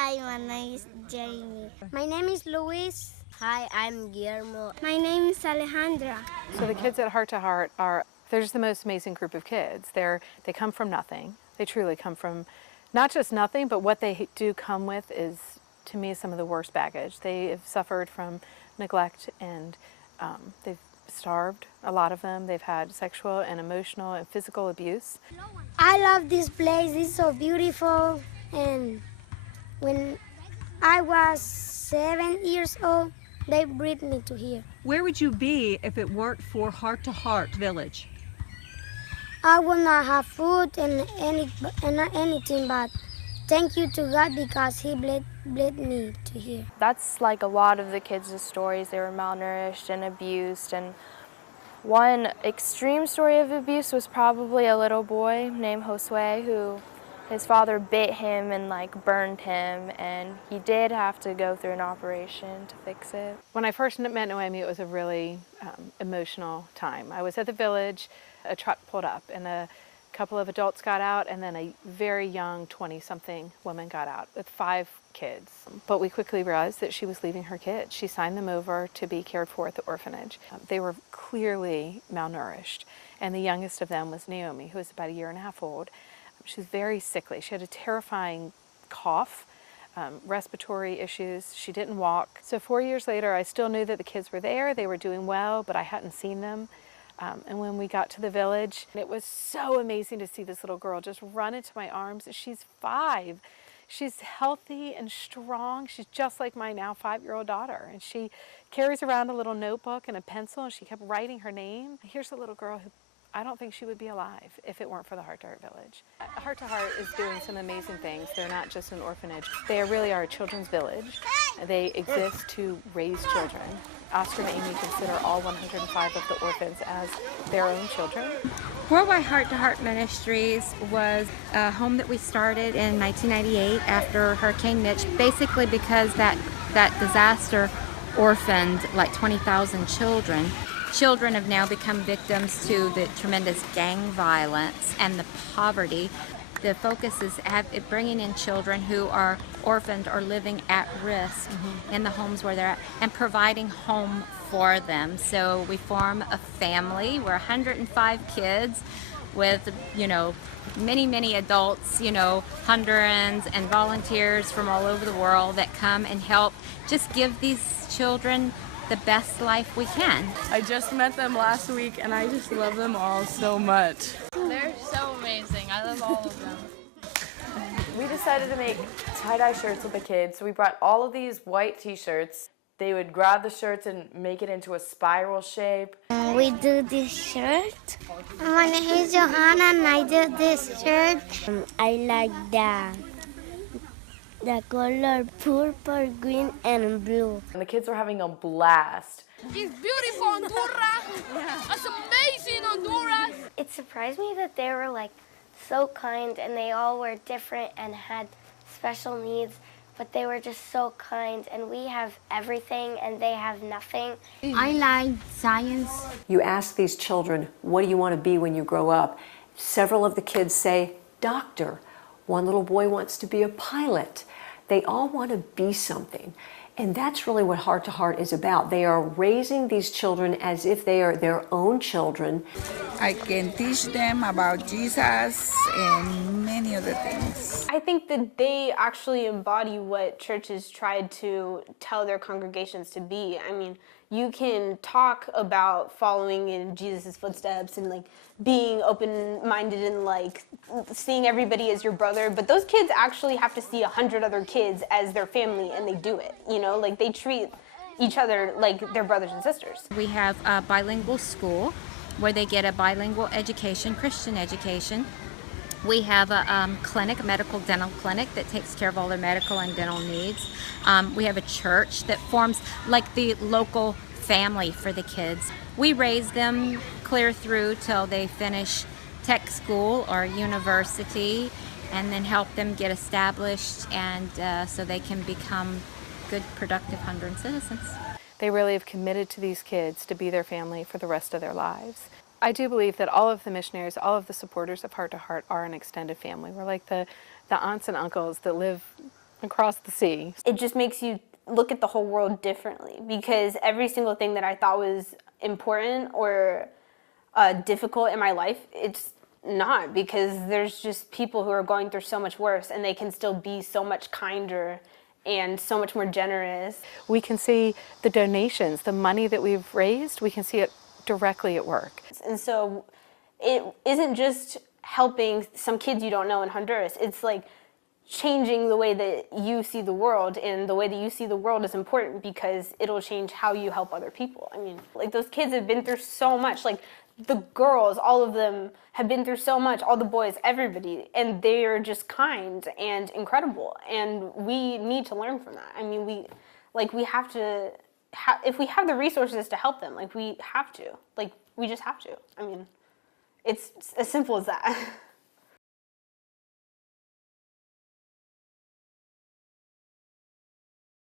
Hi, my name is Jamie. My name is Luis. Hi, I'm Guillermo. My name is Alejandra. So the kids at Heart to Heart they're just the most amazing group of kids. They come from nothing. They truly come from not just nothing, but what they do come with is, to me, some of the worst baggage. They have suffered from neglect and they've starved, a lot of them. They've had sexual and emotional and physical abuse. I love this place. It's so beautiful. And when I was 7 years old, they brought me to here. Where would you be if it weren't for Heart to Heart Village? I will not have food and not anything, but thank you to God because He blessed me to here. That's like a lot of the kids' stories. They were malnourished and abused, and one extreme story of abuse was probably a little boy named Josue who his father bit him and like burned him, and he did have to go through an operation to fix it. When I first met Noemi, it was a really emotional time. I was at the village, a truck pulled up and a couple of adults got out, and then a very young 20-something woman got out with 5 kids. But we quickly realized that she was leaving her kids. She signed them over to be cared for at the orphanage. They were clearly malnourished, and the youngest of them was Naomi, who was about 1.5 years old. She was very sickly. She had a terrifying cough, respiratory issues. She didn't walk. So 4 years later, I still knew that the kids were there. They were doing well, but I hadn't seen them. And when we got to the village, it was so amazing to see this little girl just run into my arms. She's 5. She's healthy and strong. She's just like my now 5-year-old daughter. And she carries around a little notebook and a pencil, and she kept writing her name. Here's a little girl who I don't think she would be alive if it weren't for the Heart to Heart Village. Heart to Heart is doing some amazing things. They're not just an orphanage. They really are a children's village. They exist to raise children. Oscar and Amy consider all 105 of the orphans as their own children. Worldwide Heart to Heart Ministries was a home that we started in 1998 after Hurricane Mitch, basically because that disaster orphaned like 20,000 children. Children have now become victims to the tremendous gang violence and the poverty. The focus is bringing in children who are orphaned or living at risk in the homes where they're at, and providing home for them. So we form a family. We're 105 kids with, many adults, hundreds and volunteers from all over the world that come and help just give these children the best life we can. I just met them last week and I just love them all so much. They're so amazing. I love all of them. We decided to make tie-dye shirts with the kids, so we brought all of these white t-shirts. They would grab the shirts and make it into a spiral shape. We do this shirt. My name is Johanna and I do this shirt. I like the color purple, green, and blue. And the kids were having a blast. It's beautiful Honduras. It's amazing Honduras. It surprised me that they were so kind, and they all were different and had special needs, but they were just so kind, and we have everything and they have nothing. I like science. You ask these children, what do you want to be when you grow up? Several of the kids say, doctor. One little boy wants to be a pilot. They all want to be something. And that's really what Heart to Heart is about. They are raising these children as if they are their own children. I can teach them about Jesus and many other things. I think that they actually embody what churches tried to tell their congregations to be. I mean, you can talk about following in Jesus' footsteps and being open-minded and seeing everybody as your brother, but those kids actually have to see 100 other kids as their family, and they do it. They treat each other like they're brothers and sisters. We have a bilingual school where they get a bilingual education, Christian education. We have a clinic, a medical dental clinic that takes care of all their medical and dental needs. We have a church that forms like the local family for the kids. We raise them clear through till they finish tech school or university, and then help them get established and so they can become good, productive Honduran citizens. They really have committed to these kids to be their family for the rest of their lives. I do believe that all of the missionaries, all of the supporters of Heart to Heart are an extended family. We're like the aunts and uncles that live across the sea. It just makes you look at the whole world differently, because every single thing that I thought was important or difficult in my life, it's not, because there's just people who are going through so much worse and they can still be so much kinder and so much more generous. We can see the donations, the money that we've raised, we can see it directly at work. And so it isn't just helping some kids you don't know in Honduras, it's like changing the way that you see the world, and the way that you see the world is important because it'll change how you help other people. I mean, like, those kids have been through so much, like the girls, all of them have been through so much, all the boys, everybody, and they are just kind and incredible, and we need to learn from that. I mean, we have to, if we have the resources to help them, like, we have to, like, we just have to. I mean, it's as simple as that.